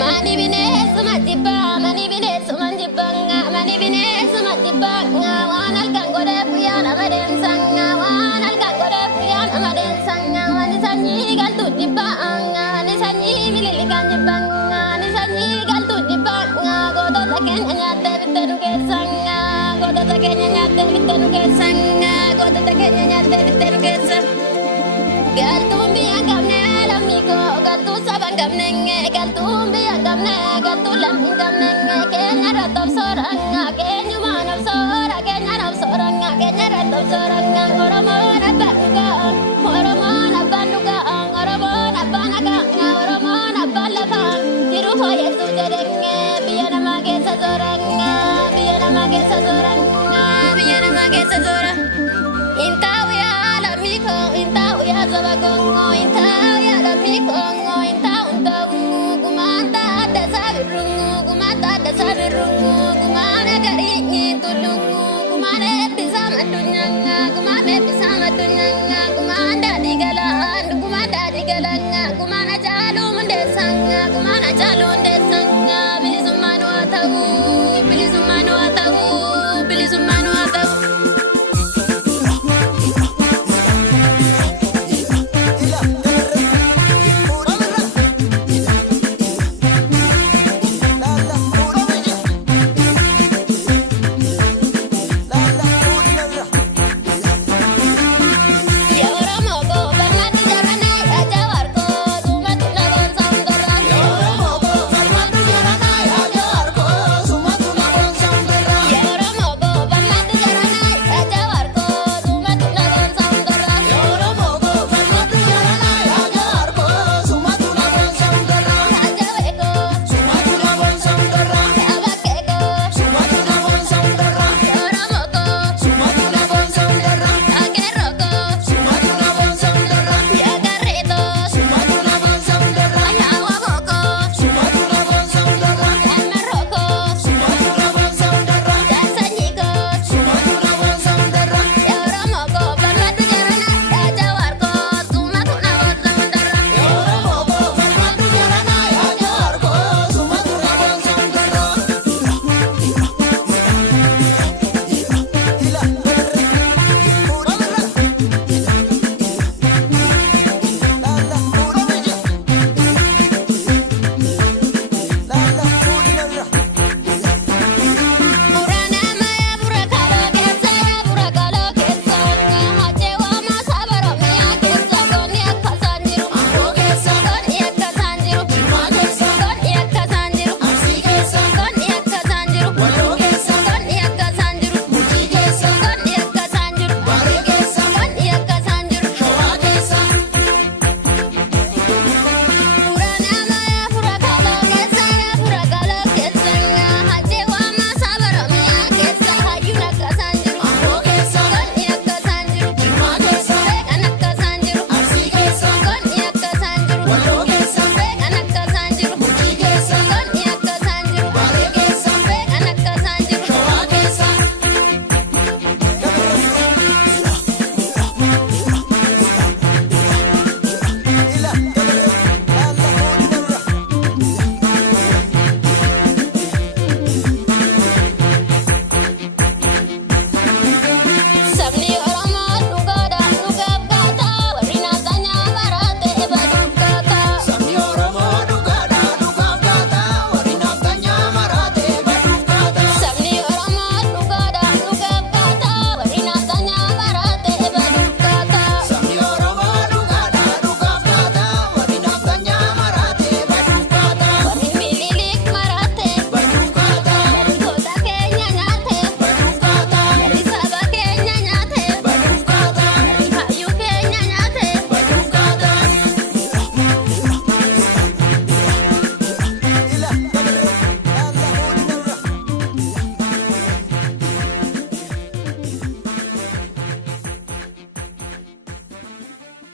Mani bineensu majjibaa, mani bineensu manjibbaa, mani bineensu majjibaa. Waan halkan godhee guyyaan amadeensan, waan halkan godhee guyyaan amadeensan. Wani sanyii galtu dhibbaa, wani sanyii bililikaan jibbaa, wani sanyii galtu dhibbaa. Gootota keenya nyaattee bittee nu keessan, gootota keenya nyaattee bittee nu keessan, gootota keenya nyaattee bittee nu keessan. Galtuun biyya hin qabne lammii koo, galtuun saba hin qabne, galtuun biyya hin qabne, galtuun lammii hin qabne. Keenya irratti obsooran, keenyumaan obsoora, keenyaan obsooran, keenya irratti obsooran. Oromoon abbaan dhugaa, Oromoon abbaan dhugaa, Oromoon abbaan hagaa, Oromoon abbaan lafaa. Jiru fooyyessuu jedhenge biyya namaa keessa sooran, biyya namaa keessa sooran, biyya namaa keessa sooran. Intaa'u yaa lammii koo, intaa'u yaa saba Kongo, intaa'u yaa lammii Kongo, intaa'u intaa'u gumaan ta'a adda isaa birrungu, gumaan ta'a adda isaa birrungu.